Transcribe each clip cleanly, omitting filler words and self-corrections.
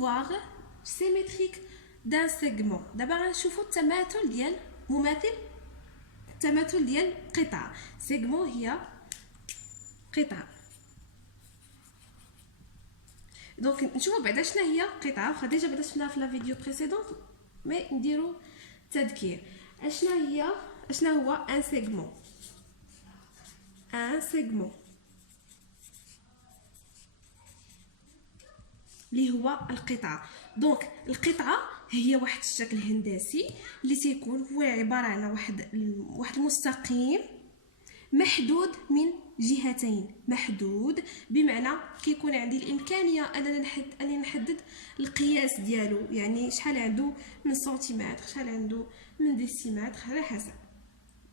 voir symétrique d'un segment. دابا غنشوفوا التماثل ديال التماثل ديال قطعة. segment هي قطعة. دونك نشوفوا بعدا شنو هي قطعة. واخا ديجا بعدا شفناها في لا فيديو بريسيدونت مي نديرو تذكير. اشنا هو ان سيغمون. ان سيغمون اللي هو القطعة. دونك القطعة هي واحد الشكل هندسي اللي تيكون هو عبارة على واحد المستقيم محدود من جهتين. محدود بمعنى كيكون عندي الامكانيه انني نحدد القياس ديالو، يعني شحال عنده من سنتيمتر، شحال عنده من ديسيمتر، على حسب.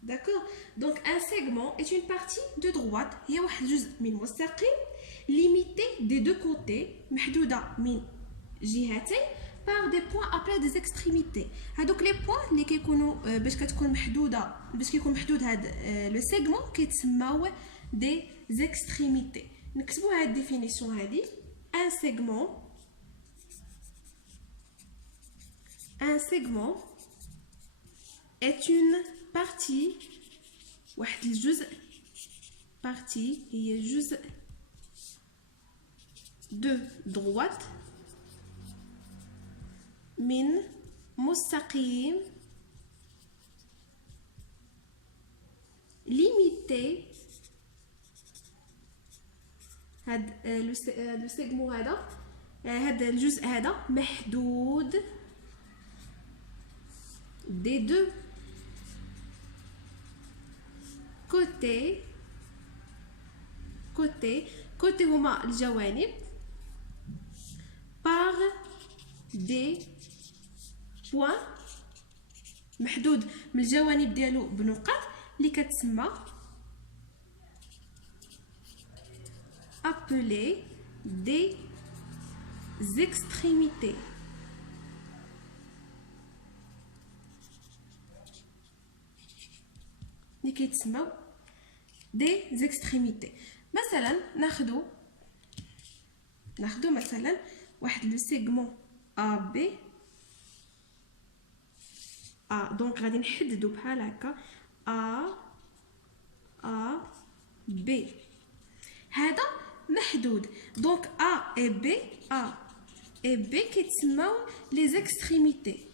داكور. دونك ان سيغمون est une partie de droite، هي واحد الجزء من مستقيم ليميتي دي دو كوتي، محدوده من جهتين par des points appelés des extrémités. هادوك لي بوين اللي كيكونوا باش كتكون محدوده، باش كيكون محدود هاد لو سيغمون كيتسماو des extrémités. نكتبوا هاد الديفينيسيون هادي. un segment est une partie، واحد الجزء، partie هي جزء de droite من مستقيم limité. هاد لو سيغمون هذا الجزء هذا محدود دي دو كوتي هما الجوانب par des points، محدود من الجوانب ديالو بنقاط اللي كتسمى appelés des extrémités. اللي كيتسموا des extrémités. مثلا ناخدو مثلا واحد لو سيغمون ا بي دونك غادي نحددو بحال هكا ا بي. هذا محدود. دونك ا اي بي كيتسماو لي زيكستريميتي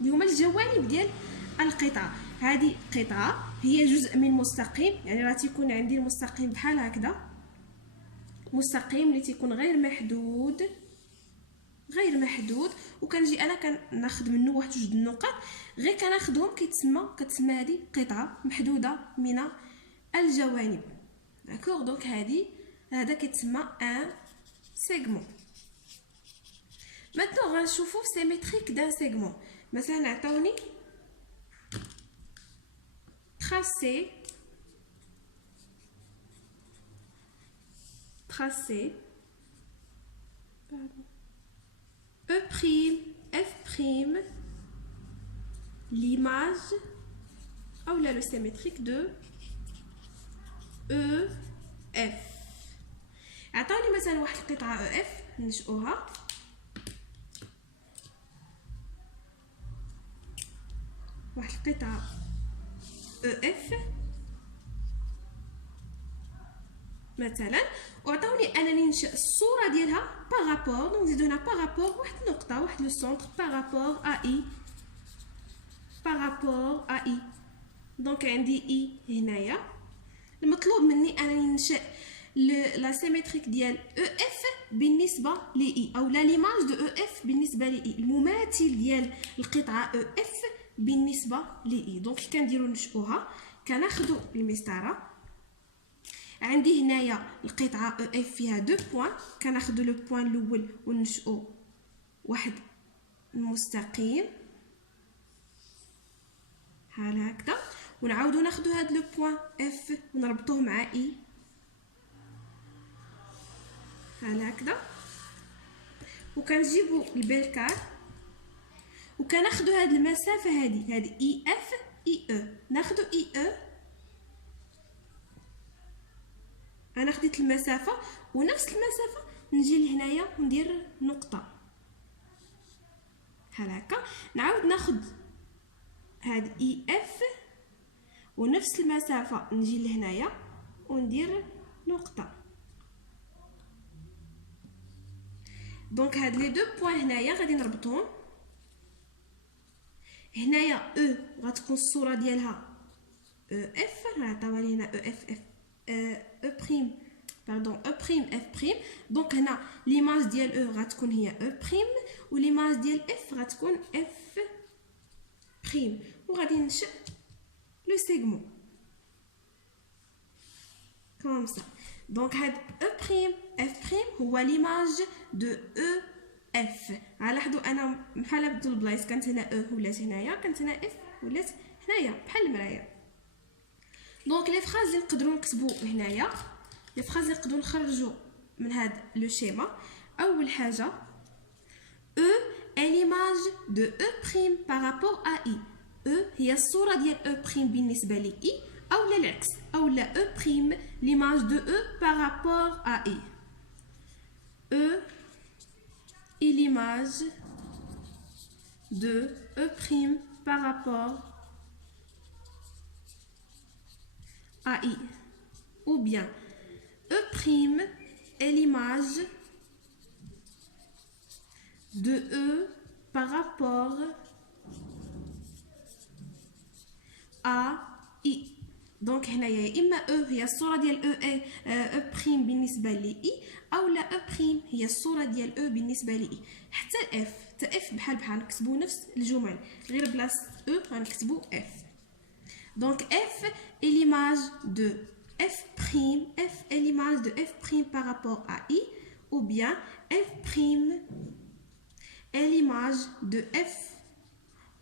اللي هما الجوانب ديال القطعه. هذه قطعه هي جزء من مستقيم، يعني راه تيكون عندي المستقيم بحال هكذا، مستقيم اللي تيكون غير محدود وكنجي انا كناخذ منه واحد جوج النقط غير كناخذهم كتسمى هذه قطعه محدوده من الجوانب. داكوغ. دونك هذا كيتسمى ان سيغمون. maintenant غنشوفوا سيميتريك دان سيغمون. مثلا عطاوني tracé E prime F prime l'image ou là le symétrique de E F. عطاوني مثلا واحد القطعه E F ننشئوها. واحد القطعه E F مثلا، وعطاوني انني ننشئ الصوره ديالها بارابور. دونك نزيدو هنا بارابور واحد النقطه، واحد لو سونتر بارابور ا اي. دونك عندي اي هنايا. المطلوب مني انني ننشئ لا سيميتريك ديال او اف بالنسبه ل اي، او لا ليماج دو او اف بالنسبه ل اي، المماثل ديال القطعه او اف بالنسبه ل اي. دونك كنديرو نشئوها. كناخذوا المسطره. عندي هنايا القطعه او اف فيها دو بوين، كناخذوا لو بوين الاول وننشئوا واحد المستقيم بحال هكذا، ونعاودوا ناخذوا هاد لو بوين اف ونربطوه مع اي بحال هكذا، وكنجيبوا البلكار وكناخذوا هاد المسافه هذه اي اف اي او. ناخذوا اي او انا خديت المسافه ونفس المسافه نجي لهنايا وندير نقطه بحال هكا. نعاود ناخد هاد اي اف ونفس المسافه نجي لهنايا وندير نقطه. دونك هاد لي دو بوين هنايا غادي نربطهم. هنايا او غتكون الصوره ديالها او اف، نعطيوها لي هنا او اف اف او بريم باردون او بريم اف بريم. دونك هنا ليماج ديال او غتكون هي او بريم وليماج ديال اف غتكون اف بريم، وغادي ننشئ لو سيغمون كوم سا. دونك هاد او بريم اف بريم هو ليماج دو او اف. لاحظوا انا بحال بدو البلايص، كانت هنا او ولات هنايا، كانت هنا اف ولات هنايا بحال المرايه. دونك لي فراز اللي نقدروا نكتبوا هنايا، لي فراز اللي نقدروا نخرجوا من هاد لو شيما، اول حاجه او اي ليماج دو او بريم بارابور ا اي. او هي الصوره ديال او بريم بالنسبه لي اي، اولا العكس، اولا او بريم ليماج دو او بارابور ا اي. او et l'image de E' par rapport à I. Ou bien E' est l'image de E par rapport à I. دونك هنايا يا اما او هي الصوره ديال او اي او بريم بالنسبه لي اي، اولا او بريم هي الصوره ديال او بالنسبه لي اي. حتى اف، حتى اف بحال نكتبوا نفس الجمل غير بلاص او غنكتبوا اف. دونك اف اي ليماج دو اف بريم، اف اي ليماج دو اف بريم بارابور ا اي، ou bien f prime est l'image de f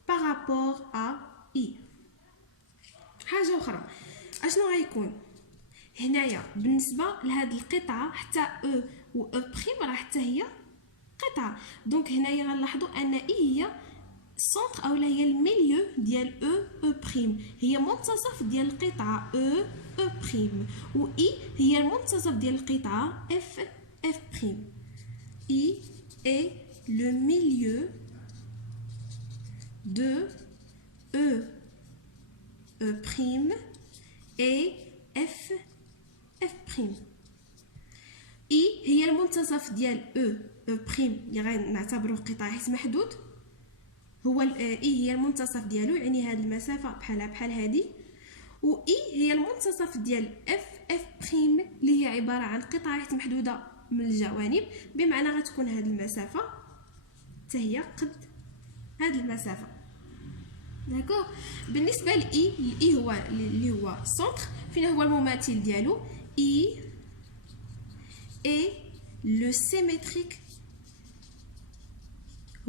par rapport à i. حاجه اخرى اشنو غيكون هنايا بالنسبه لهاد القطعه، حتى او و او بريم راه حتى هي قطعه. دونك هنايا غنلاحظوا ان اي هي السونتر اولا هي الميليو ديال او بريم، هي منتصف ديال القطعه او بريم، و اي هي المنتصف ديال القطعه اف بريم. اي est le milieu de E prime et F prime. I هي المنتصف ديال E prime اللي غنعتبروه قطاع حيت محدود، هو I هي المنتصف ديالو، يعني هاد المسافة بحال هادي، و I هي المنتصف ديال F prime اللي هي عبارة عن قطعة حيت محدودة من الجوانب، بمعنى غتكون هاد المسافة حتى هي قد هاد المسافة. داكوغ. بالنسبه لاي، الاي هو اللي هو السونتر، فين هو المماثل ديالو اي اي لو سيمتريك،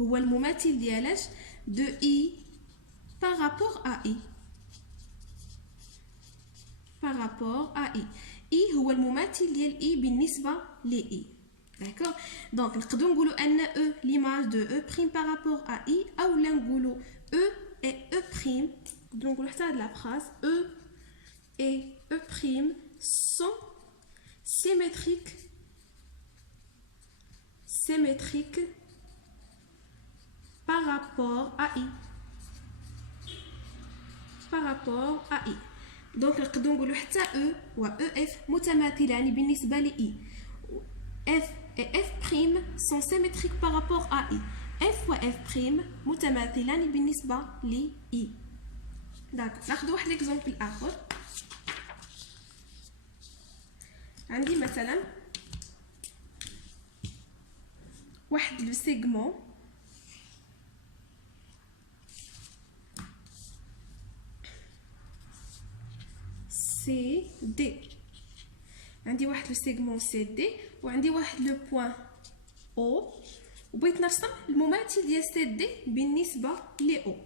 هو المماثل ديالاش دو اي بارابور ا اي، بارابور ا اي. اي هو المماثل ديال اي بالنسبه لاي. داكوغ. دونك نقدروا نقولوا ان او ليماج دو او بريم بارابور ا اي، اولا نقولوا او et E prime, donc on a de la phrase E et E prime sont symétriques par rapport à I, par rapport à I. donc نقدروا نقولوا حتى E و EF متماثلان بالنسبة ل I. F et F prime sont symétriques par rapport à I. F و F prime متماثلان بالنسبة ل I. داك. ناخذ واحد ليكزومبل آخر. عندي مثلا واحد لو سيغمون سي دي، عندي واحد لو سيغمون سي دي وعندي واحد لو بوين او، وبغيت نرسم المماثل ديال سي دي بالنسبه ل او.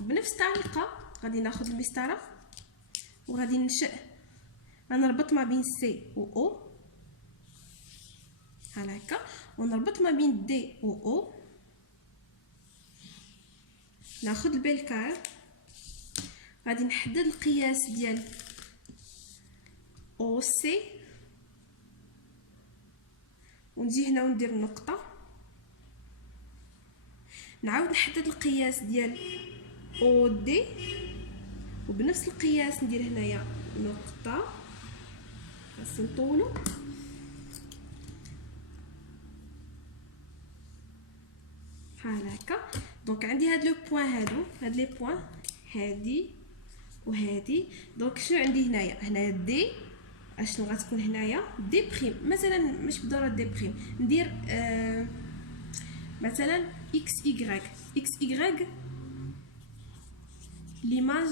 بنفس الطريقه غادي ناخذ المسطره وغادي ننشئ، غنربط ما بين سي و او بحال هكا، ونربط ما بين دي و او. ناخذ البلكار، غادي نحدد القياس ديال او سي ونجي هنا وندير نقطه، نعاود نحدد القياس ديال او دي، وبنفس القياس ندير هنايا نقطه، خاص نطولو بحال هكا. دونك عندي هاد لو بوين، هاد لي بوين، هادي وهادي. دونك شنو عندي هنايا دي، اشنو غتكون هنايا دي بريم، مثلا مش بالضروره دي بريم، ندير مثلا اكس ايغريك ليماج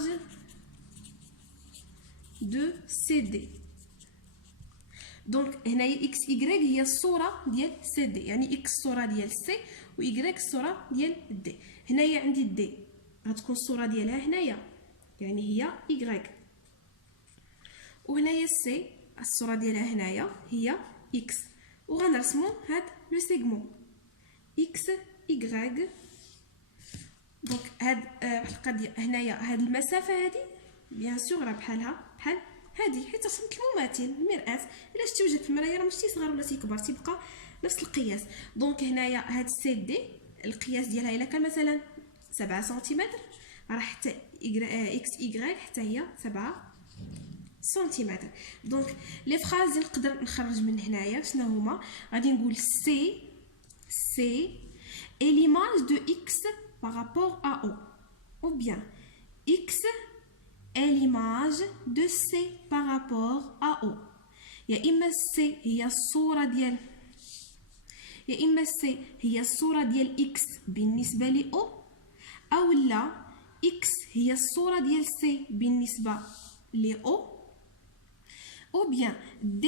دو سي دي. دونك هنايا اكس ايغريك هي الصوره ديال سي دي، يعني اكس الصوره ديال سي و ايغريك الصوره ديال دي. هنايا عندي دي غتكون الصوره ديالها هنايا، يعني هي ايغريك، وهنايا سي الصوره ديالها هنايا هي اكس. وغنرسمو هاد لو سيغمون اكس ايغريك. دونك هاد القضيه هنايا، هاد المسافه هادي بيان سور راه بحالها بحال هادي، حيت رسمت المماثل المرآة. الا شتي وجهك في المرايه راه ماشي صغر ولا تيكبر، تيبقى نفس القياس. دونك هنايا هاد سي دي القياس ديالها الا كان مثلا 7 سنتيمتر، راه حتى اكس ايغريك حتى هي 7 سنتيمتر. دونك لي فراز اللي نقدر نخرج من هنايا شنو هما؟ غادي نقول سي est l'image de x par rapport à O, ou bien x est l'image de c par rapport à O. يا إما c هي الصورة ديال، يا إما c هي الصورة ديال x بالنسبة ل O، أو لا x هي الصورة ديال c بالنسبة ل O، ou bien d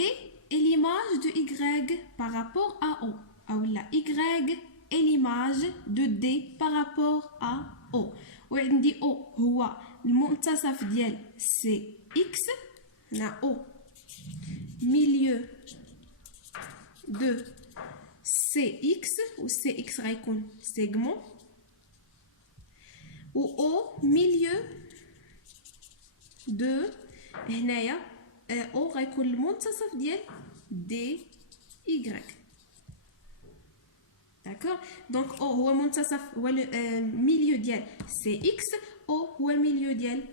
est l'image de y par rapport à O، أو لا y est l'image de D par rapport à O. وعندي O هو المنتصف ديال CX، هنا O milieu de CX، و CX غيكون segment، و O milieu de هنايا O غيكون المنتصف ديال DY. داكوغ. دونك او هو المنتصف، هو الميليو ديال سي اكس، او هو الميليو ديال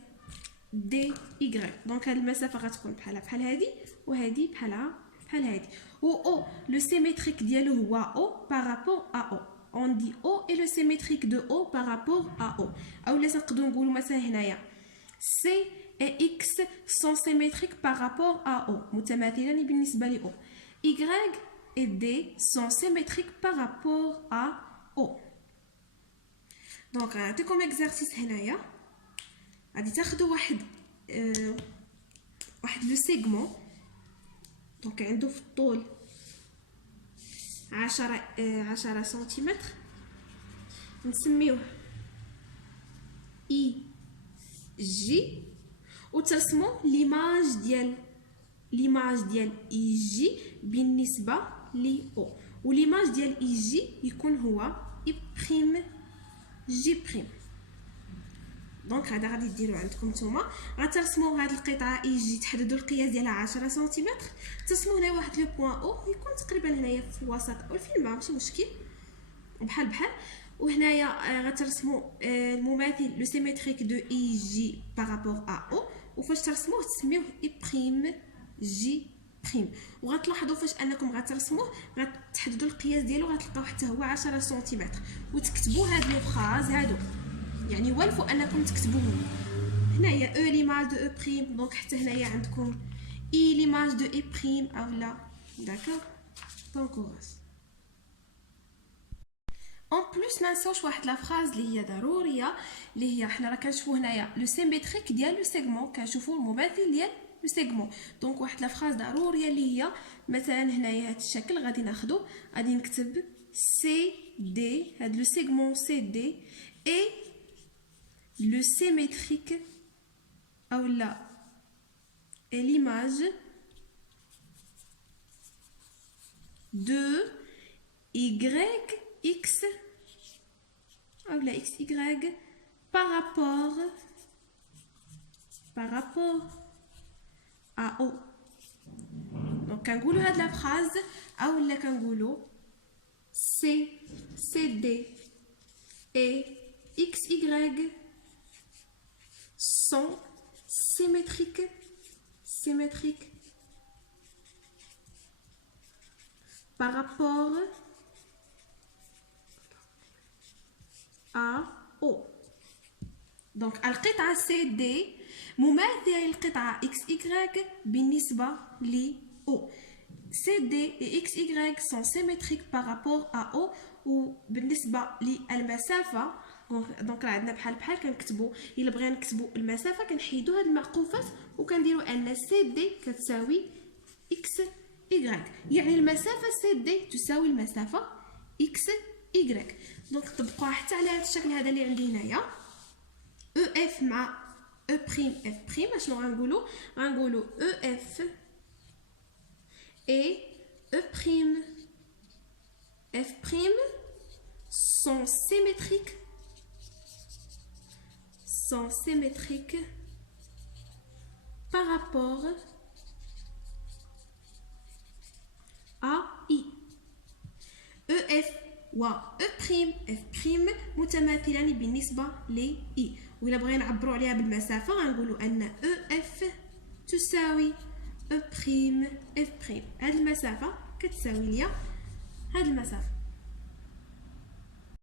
دي ايغريك. دونك هاد المسافه غتكون بحال هادي، وهادي بحال هادي. و او لو سيميتريك ديالو هو او بارابور ا او. اون دي او اي لو سيميتريك دو او بارابور ا او. اولا نقدروا نقولوا مثلا هنايا سي اي اكس سون سيميتريك بارابور ا او، متماثلان بالنسبه ل او. ايغريك et D sont symétriques par rapport à O. Donc نعطيكم exercice هنايا، غادي تاخذوا واحد لو سيغمون. دونك عنده في الطول 10 سنتيمتر، نسميوه اي جي، وترسموا ليماج ديال اي جي بالنسبه لي او، وليماج ديال اي جي يكون هو اي بريم جي بريم. دونك هذا غادي ديروا عندكم نتوما، غترسموا هاد القطعه اي جي، تحددوا القياس ديالها 10 سنتيمتر، ترسموا هنا واحد لو بوين او يكون تقريبا هنايا في الوسط او الفيلم ماشي مشكل، بحال وهنايا غترسموا المماثل لو سيميتريك دو اي جي بارابور ا او، وفاش ترسموه تسميوه اي بريم جي بريم. وغتلاحظوا فاش انكم غترسموه غتحددوا القياس ديالو، غتلقاو حتى هو 10 سنتيمتر، وتكتبوا هاد لي فراز هادو، يعني والفوا انكم تكتبوهم. هنايا او ليماج دو او بريم، دونك حتى هنايا عندكم اي ليماج دو اي بريم او لا. داكوغ. دونك كوراج. اون بلوس ما نساوش واحد لا فراز اللي هي ضروريه، اللي هي حنا راه كنشوفوا هنايا لو سيميتريك ديال لو سيغمون، كنشوفوا المماثل ديال لو سيغمون. دونك واحد لا فراز ضروريه اللي هي مثلا هنايا هاد الشكل غادي ناخذو، غادي نكتب سي دي، هاد لو سيغمون سي دي اي لو سيميتريك او لا ليماج de YX ou la XY par rapport à O. دونك كنقولوا هاد لا فراز اولا كنقولوا سي سي دي et XY sont symétriques par rapport à O. Donc القطعة CD مماثلة للقطعة XY بالنسبة ل O. CD et XY sont symétriques par rapport à O وبالنسبة للمسافة. دونك راه عندنا بحال كنكتبوا الا بغينا نكتبوا المسافة كنحيدوا هاد المعقوفات وكنديروا ان CD كتساوي XY، يعني المسافة CD تساوي المسافة XY. دونك طبقوها حتى على هاد الشكل هذا اللي عندي هنايا EF مع E prime F prime. اشنو غنقولوا EF et E prime F prime sont symétriques par rapport à I. EF و E prime F prime متماثلان بالنسبة ل I. وإلا بغينا نعبروا عليها بالمسافة غنقولوا أن EF تساوي E prime F prime. هاد المسافة كتساوي ليا هاد المسافة.